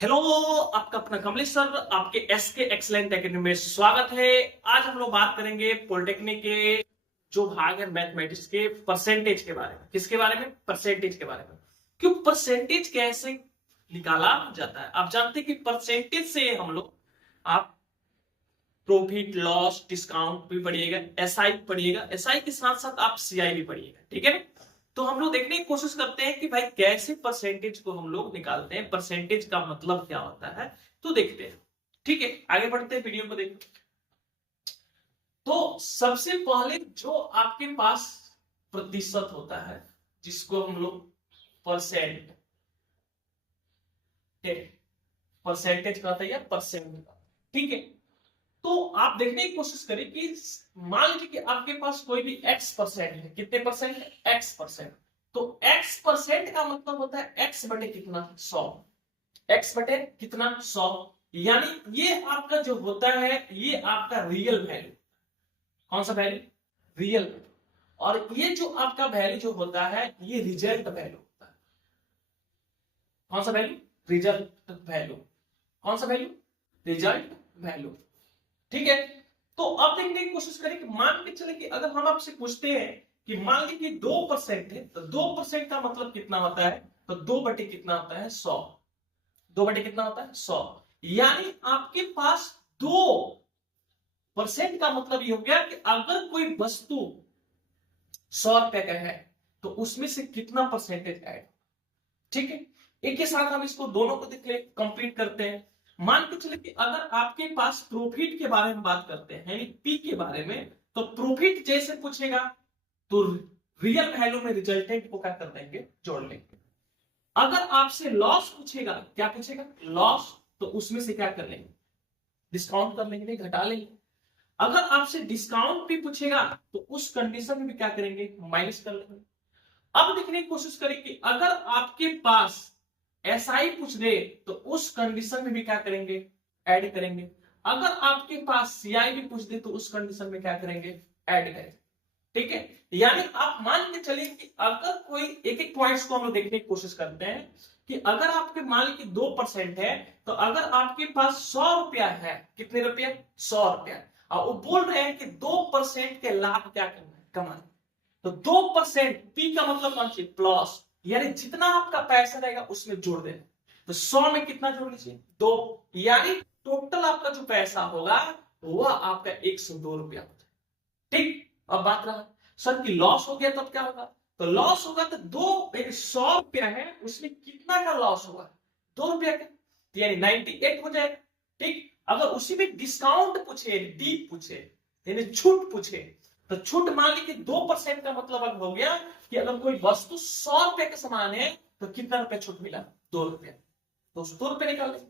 Hello. आपका अपना Kamlesh sir आपके एसके एक्सलेंट एकेडमी में स्वागत है। आज हम लोग बात करेंगे पॉलिटेक्निक के जो भाग है मैथमेटिक्स के परसेंटेज के बारे में। किसके बारे में? परसेंटेज के बारे में। क्यों परसेंटेज कैसे निकाला जाता है? आप जानते हैं कि परसेंटेज से हम लोग आप प्रॉफिट लॉस डिस्काउंट भी पढ़िएगा, एसआई पढ़िएगा, एसआई के साथ साथ आप सीआई भी पढ़िएगा। ठीक है ना? तो हम लोग देखने की कोशिश करते हैं कि भाई कैसे परसेंटेज को हम लोग निकालते हैं, परसेंटेज का मतलब क्या होता है। तो देखते हैं। ठीक है, आगे बढ़ते हैं, वीडियो को देखते हैं। तो सबसे पहले जो आपके पास प्रतिशत होता है जिसको हम लोग परसेंट परसेंटेज कहते हैं या परसेंट। ठीक है, तो आप देखने की कोशिश करें कि मान लीजिए कि आपके पास कोई भी एक्स परसेंट है। कितने परसेंट है? X percent. तो एक्स परसेंट का मतलब होता है एक्स बटे कितना? 100। एक्स बटे कितना? 100। यानी ये आपका जो होता है ये आपका रियल वैल्यू। कौन सा वैल्यू? रियल। और ये जो आपका वैल्यू जो होता है ये रिजल्ट वैल्यू होता है। कौन सा वैल्यू? Result value. कौन सा वैल्यू? Result value. ठीक है, तो अब देखने की कोशिश करें कि मान के चले कि अगर हम आपसे पूछते हैं कि मान लीजिए 2% है तो 2% का मतलब कितना होता है? तो 2 बटे कितना होता है? 100। 2 बटे कितना होता है? 100। यानी आपके पास 2% का मतलब ये हो गया कि अगर कोई वस्तु 100 रुपए का है तो उसमें से कितना परसेंटेज ऐड। ठीक है, एक के साथ हम इसको दोनों को देख ले, कंप्लीट करते हैं। मान के चले कि अगर आपके पास प्रॉफिट के बारे में बात करते हैं यानी पी के बारे में, तो प्रॉफिट जैसे पूछेगा तो रियल वैल्यू में रिजल्टेंट को क्या कर देंगे? जोड़ लेंगे। अगर आपसे लॉस पूछेगा, क्या पूछेगा? लॉस, तो उसमें से क्या कर लेंगे? डिस्काउंट कर लेंगे, नहीं घटा लेंगे। अगर आपसे डिस्काउंट भी पूछेगा तो उस कंडीशन में भी क्या करेंगे? माइनस कर लेंगे। अब देखने की कोशिश करें कि अगर आपके पास एसआई पूछ दे तो उस कंडीशन में भी क्या करेंगे? ऐड करेंगे। अगर आपके पास सीआई भी पूछ दे तो उस कंडीशन में क्या करेंगे? ऐड करेंगे। ठीक है, यानी आप मान के चलिए कि अगर कोई एक एक पॉइंट्स को हम लोग देखने की कोशिश करते हैं कि अगर आपके मान लीजिए 2% है तो अगर आपके पास 100 रुपया है, कितने रुपया? 100 रुपया। और वो बोल रहे हैं कि 2% के लाभ क्या करना है? कमाना। तो 2% पी का मतलब कौन सी? प्लस। यानी जितना आपका पैसा रहेगा उसमें जोड़ देना। तो 100 में कितना जोड़ लीजिए? 2। यानी टोटल आपका जो पैसा होगा वह आपका 102 रुपया होता है। ठीक, अब बात रहा सर की लॉस हो गया तब क्या होगा? तो लॉस होगा तो 100 रुपया है उसमें कितना का लॉस होगा? 2 रुपया का, तो यानी 98 हो जाएगा। ठीक, अगर उसी में डिस्काउंट पूछे, डी पूछे यानी छूट पूछे, तो छूट मान लीजिए 2% का मतलब अब हो गया कि अगर कोई वस्तु 100 रुपए के समान है तो कितना रुपया छूट मिला? 2 रुपया। तो 2 रुपये निकाल लेंगे।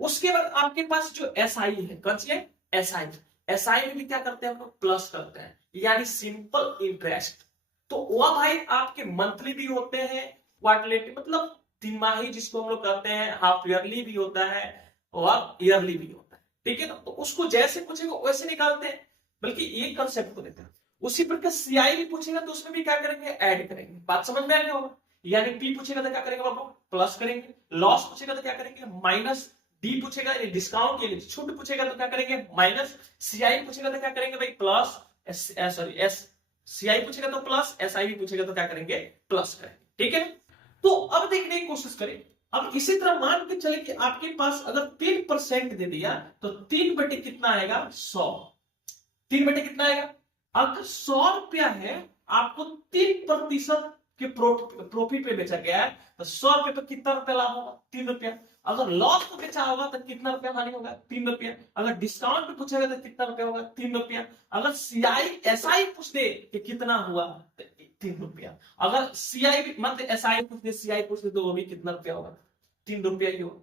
उसके बाद आपके पास जो एसआई है, कौन सी है? एसआई। एसआई में भी क्या करते हैं हम लोग? प्लस करते हैं, यानी सिंपल इंटरेस्ट। तो वह भाई आपके मंथली भी होते हैं, क्वार्टरली मतलब तिमाही जिसको हम लोग कहते हैं, हाफ ईयरली भी होता है और ईयरली भी होता है। ठीक है ना? तो उसको जैसे पूछेगा वैसे निकालते हैं, बल्कि ये कंसेप्ट को देते हैं। उसी प्रकार सीआई भी पूछेगा तो उसमें भी क्या करेंगे? ऐड करेंगे। बात समझ में आ गया होगा? यानी पी पूछेगा तो क्या करेंगे बाबू? प्लस करेंगे। लॉस पूछेगा तो क्या करेंगे? माइनस। डी पूछेगा यानी डिस्काउंट के लिए, छूट पूछेगा तो क्या करेंगे? माइनस। सीआई पूछेगा तो क्या करेंगे भाई? प्लस। सॉरी एस सीआई पूछेगा तो प्लस, एसआई भी पूछेगा तो क्या करेंगे? प्लस करेंगे। ठीक है, तो अब देखने की कोशिश करें। अब इसी तरह मान के चले कि आपके पास अगर 3% दे दिया तो 3 बटे कितना आएगा? 100। 3 बटे कितना आएगा? अगर 100 रुपया है, आपको 3% के प्रॉफिट पे बेचा गया है तो 100 रुपए पर कितना रुपया लाभ होगा? 3 रुपया। अगर लॉस पे बेचा होगा तो कितना रुपया हानि होगा? 3 रुपया। अगर डिस्काउंट पे पूछेगा तो कितना रुपया होगा? 3 रुपया। अगर सीआई एसआई पूछ दे कि कितना हुआ तो 3 रुपया। अगर सीआई भी मतलब एसआई पूछ दे, सीआई पूछ दे तो वो भी कितना रुपया होगा? 3 रुपया ही होगा।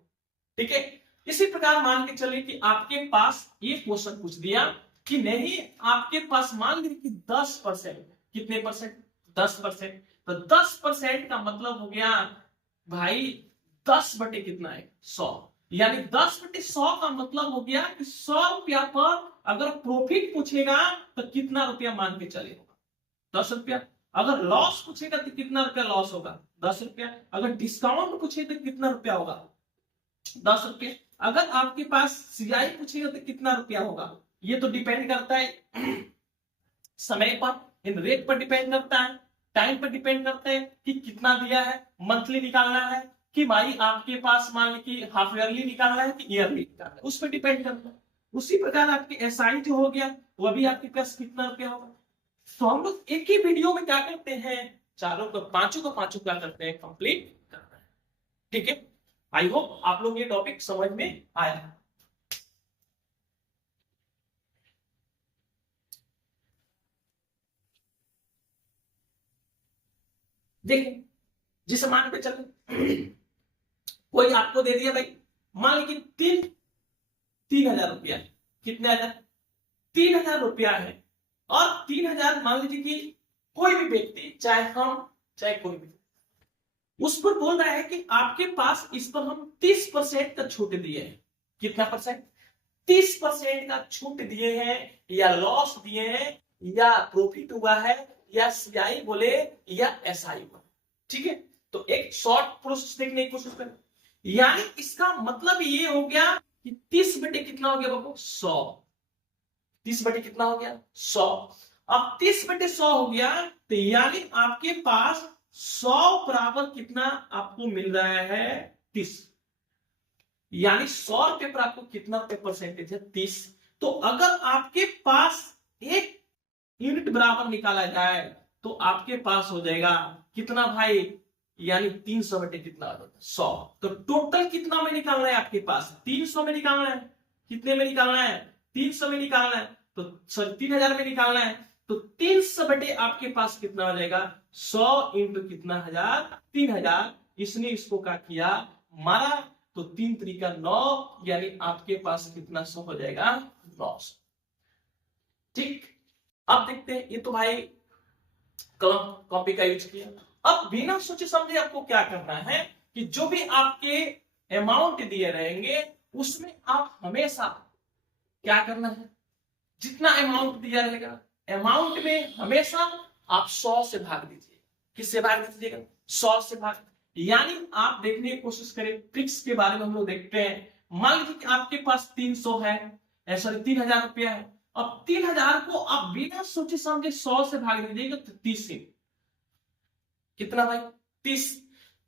ठीक है, इसी प्रकार मान के चलिए कि आपके पास ये क्वेश्चन पूछ दिया कि नहीं, आपके पास मान लीजिए कि 10%। कितने परसेंट? 10%। तो 10% का मतलब हो गया भाई 10 बटे कितना है? 100। यानी 10/100 का मतलब हो गया कि 100 रुपया पर अगर प्रॉफिट पूछेगा तो कितना रुपया मान के चले होगा? 10 रुपया। अगर लॉस पूछेगा तो कितना रुपया लॉस होगा? 10 रुपया। अगर डिस्काउंट पूछे तो कितना रुपया होगा? 10 रुपये। अगर आपके पास सीआई पूछेगा तो कितना रुपया होगा, ये तो डिपेंड करता है समय पर, इन रेट पर डिपेंड करता है, टाइम पर डिपेंड करता है कि कितना दिया है, मंथली निकालना है कि भाई आपके पास मान लीजिए हाफ ईयरली निकालना है कि ईयरली निकालना है, उस पर डिपेंड करता है। उसी प्रकार आपके एसआई जो हो गया वो भी आपके पास कितना रुपया होगा। तो हम लोग एक ही वीडियो में क्या करते हैं, चारों को पांचों क्या करते हैं, कंप्लीट करते हैं। ठीक है, आई होप आप लोग ये टॉपिक समझ में आया। देखिए जिस मान पे चले, कोई आपको दे दिया भाई, मान लीजिए 3,000 रुपया, कितने हजार, 3,000 रुपया है, और 3,000 मान लीजिए कि कोई भी व्यक्ति, चाहे हम चाहे कोई भी, उस पर बोल रहा है कि आपके पास इस पर हम 30% का छूट दिए हैं। कितना परसेंट, 30% का छूट दिए हैं, या लॉस दिए हैं, या प्रॉफिट हुआ है, या सीआई बोले या एसआई बोले। ठीक है, तो एक शॉर्ट प्रोसेस देखने की कोशिश करें। यानी इसका मतलब ये हो गया कि 30 बटे कितना हो गया बाबू, 100। 30 बटे कितना हो गया, 100। अब 30 बटे 100 हो गया, तो यानी आपके पास 100 बराबर कितना आपको मिल रहा है, 30। यानी 100 रुपए पर आपको कितना रुपए परसेंटेज है, 30। तो अगर आपके पास एक यूनिट बराबर निकाला जाए तो आपके पास हो जाएगा कितना भाई, यानी 300 बटे कितना, 100। तो टोटल कितना में निकालना है आपके पास, 300 में निकालना है। कितने में निकालना है, 300 में निकालना है। तो सॉरी 3,000 में निकालना है। तो 300 बटे आपके पास कितना हो जाएगा, 100 इंटू कितना हजार, 3,000। इसने इसको क्या किया, मारा, तो 3 3 9, यानी आपके पास कितना 100 हो जाएगा, 900। ठीक, अब देखते हैं, ये तो भाई कलम कॉपी का यूज किया। अब बिना सोचे समझे आपको क्या करना है कि जो भी आपके अमाउंट दिए रहेंगे उसमें आप हमेशा क्या करना है, जितना अमाउंट दिया रहेगा अमाउंट में हमेशा आप 100 से भाग दीजिए। किससे भाग दीजिएगा, 100 से भाग। यानी आप देखने की कोशिश करें, ट्रिक्स के बारे में हम लोग देखते हैं। मान लीजिए कि आपके पास 300 है, सॉरी 3,000 रुपया है। अब 3,000 को आप बिना सोचे समझे 100 से भाग दीजिएगा तो 30 से कितना भाई, 30।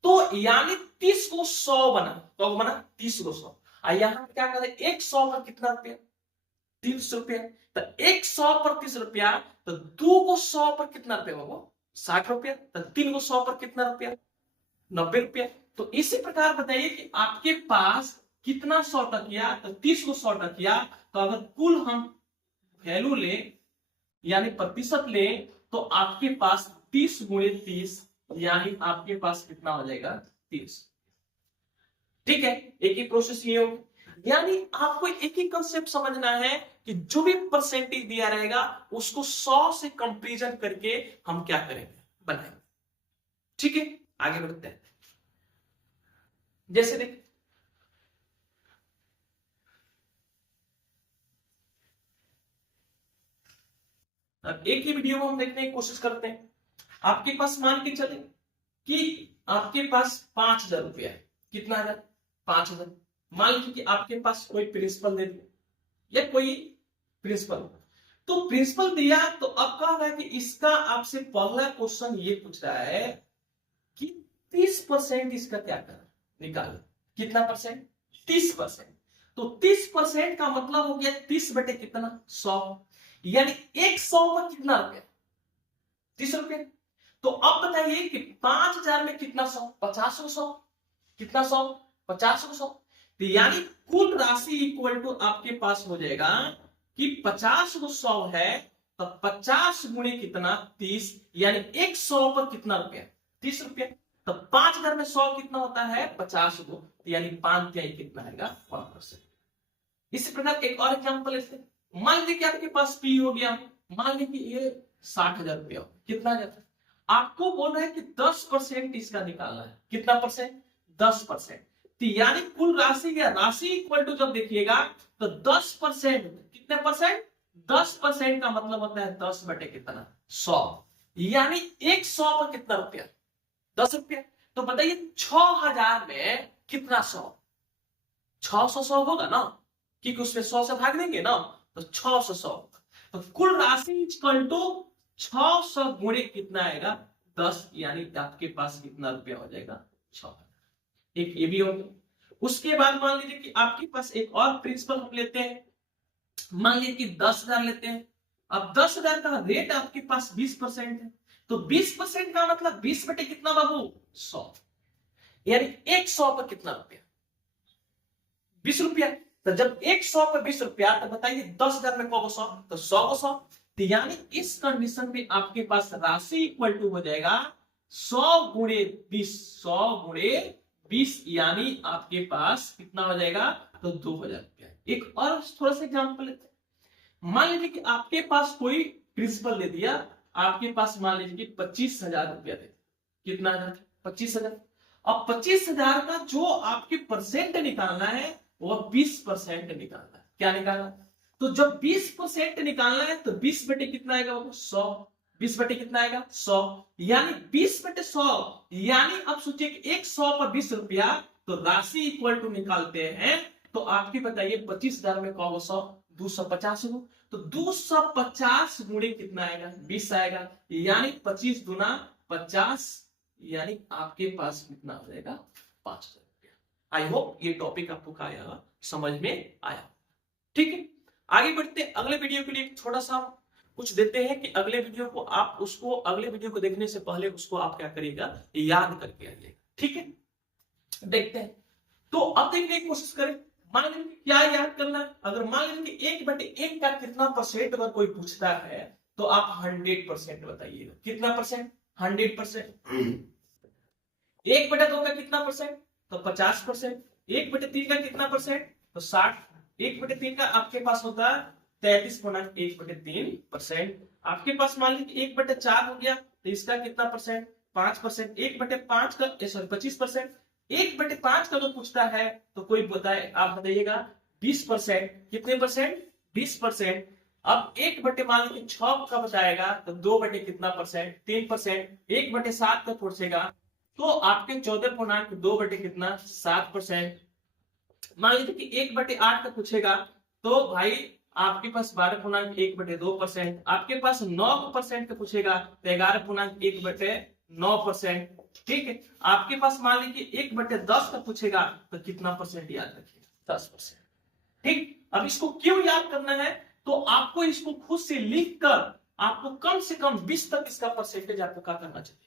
तो यानी 30 को 100 बना, तो बना 30 को 100। यहां क्या करें, एक 100 पर कितना रुपया, 300 रुपया। तो एक 100 पर 30 रुपया, तो 2 को 100 पर कितना रुपया होगा, 60 रुपया। तो 3 को 100 पर कितना रुपया, 90 रुपया। तो इसी प्रकार बताइए कि आपके पास कितना 100 टकिया, तो 30 को 100 टकिया। तो अगर कुल हम वैल्यू ले यानी प्रतिशत ले, तो आपके पास 30 गुणे 30, यानी आपके पास कितना हो जाएगा, 30। ठीक है, एक ही प्रोसेस ये होगी। यानी आपको एक ही कंसेप्ट समझना है कि जो भी परसेंटेज दिया रहेगा उसको 100 से कंपेरिजन करके हम क्या करेंगे, बनाएंगे। ठीक है, आगे बढ़ते हैं। जैसे देखिए एक ही वीडियो में हम देखने की कोशिश करते हैं। आपके पास मान के चले कि आपके पास 5,000 रुपया है। कितना हजार, 5,000। मान लीजिए कि आपके पास कोई प्रिंसिपल दे दिया, या कोई प्रिंसिपल, तो प्रिंसिपल दिया। तो अब कह रहा है कि इसका आपसे पहला क्वेश्चन ये पूछ रहा है कि 30% इसका क्या करना, निकालो। कितना परसेंट, 30%। तो 30% का मतलब हो गया 30 बटे कितना, 100। यानी एक 100 पर कितना रुपया, 30 रुपया। तो अब बताइए कि 5,000 में कितना 100, 50 को 100, कितना 100, 50 को 100। तो यानी कुल राशि इक्वल टू आपके पास हो जाएगा कि 50 को 100 है, तो 50 गुणे कितना, 30। यानी एक 100 पर कितना रुपया, 30 रुपया। तो 5,000 में 100 कितना होता है, 50 को। तो यानी 5 कितना आएगा, 1%। इसी प्रकार एक और एग्जाम्पल लेते हैं। मान लीजिए कि आपके पास पी हो गया, मान लीजिए कि ये 60,000 रुपया, कितना जाता है, आपको बोल रहा है कि 10% इसका निकालना है। कितना परसेंट, 10%। तो यानी कुल राशि या राशि इक्वल टू जब देखिएगा तो 10%, कितने परसेंट, 10% का मतलब होता है 10 बटे कितना, 100। यानी एक 100 पर कितना रुपया, 10 रुपया। तो बताइए 6,000 में कितना 100, 600 होगा ना, क्योंकि उसमें 100 से भाग देंगे ना, तो 600 तो कुल राशि इक्वल टू 600 गुणे कितना आएगा 10, यानी आपके पास कितना रुपया हो जाएगा 6,000। एक ये भी हो गया। उसके बाद मान लीजिए कि आपके पास एक और प्रिंसिपल हम लेते हैं, मान लीजिए कि 10,000 लेते हैं। अब 10,000 का रेट आपके पास 20% है, तो 20% का मतलब 20 बटे कितना बाबू 100, यानी 100 पर कितना रुपया 20 रुपया। तो जब 100 पर 20 रुपया, तो बताइए 10,000 में को 100, तो 100 को 100, तो यानी इस कंडीशन में आपके पास राशि इक्वल टू हो जाएगा 100 गुणे 20, 100 गुणे 20, यानी आपके पास कितना हो जाएगा, तो 2,000 रुपया। एक और थोड़ा सा एग्जाम्पल लेते हैं। मान लीजिए कि आपके पास कोई प्रिंसिपल दे दिया, आपके पास मान लीजिए कि 25,000 रुपया दे, कितना हजार 25,000। अब 25,000 का जो आपके परसेंट निकालना है वो 20% निकालना है। क्या निकालना है, तो जब 20% निकालना है तो 20 बटे कितना आएगा वो 100, 20 बटे कितना आएगा 100, यानी 20 बटे 100, यानी अब सोचिए कि 100 पर 20 रुपया, तो राशि इक्वल टू निकालते हैं, तो आपकी बताइए 25,000 में कहोगे 100, 250 हो, तो 250 गुणे कितना आएगा 20 आएगा, यानी 25 गुना 50, यानी आपके पास कितना हो जाएगा 5,000 रुपया। आई होप ये टॉपिक आपको क्या आया, समझ में आया। ठीक है, आगे बढ़ते अगले वीडियो के लिए थोड़ा सा कुछ देते हैं कि अगले वीडियो को आप उसको, अगले वीडियो को देखने से पहले उसको आप क्या करिएगा, याद करके आइएगा। ठीक है, देखते हैं। तो अब देखने की कोशिश करें, मान लीजिए क्या याद करना है। अगर मान लीजिए कि 1/1 का कितना परसेंट अगर कोई पूछता है, तो आप 100% बताइएगा। कितना परसेंट 100%। 1/2 का कितना परसेंट, तो 50%। 1/3 का कितना परसेंट, तो 60। 1/3 का आपके पास होता है 33.1/3%। आपके पास मान लीजिए 1/4 हो गया, तो इसका कितना परसेंट 5%। 1/5 का सॉरी 25%। 1/5 का अगर पूछता है तो कोई बताए, आप बताइएगा 20%। कितने परसेंट 20%। अब 1 बटे मान लीजिए 6 का बताएगा, तो 2 बटे कितना परसेंट 3%। 1/7 का पूछेगा, तो आपके 14.2 बटे कितना 7%। मान लीजिए कि 1/8 का पूछेगा, तो भाई आपके पास 12.1/2%। आपके पास 9% का पूछेगा, तो 11.1/9%। ठीक है, आपके पास मान लीजिए 1/10 का पूछेगा, तो कितना परसेंट याद रखिए 10%। ठीक, अब इसको क्यों याद करना है, तो आपको इसको खुद से लिख कर आपको कम से कम 20 तक इसका परसेंटेज आपको क्या करना चाहिए,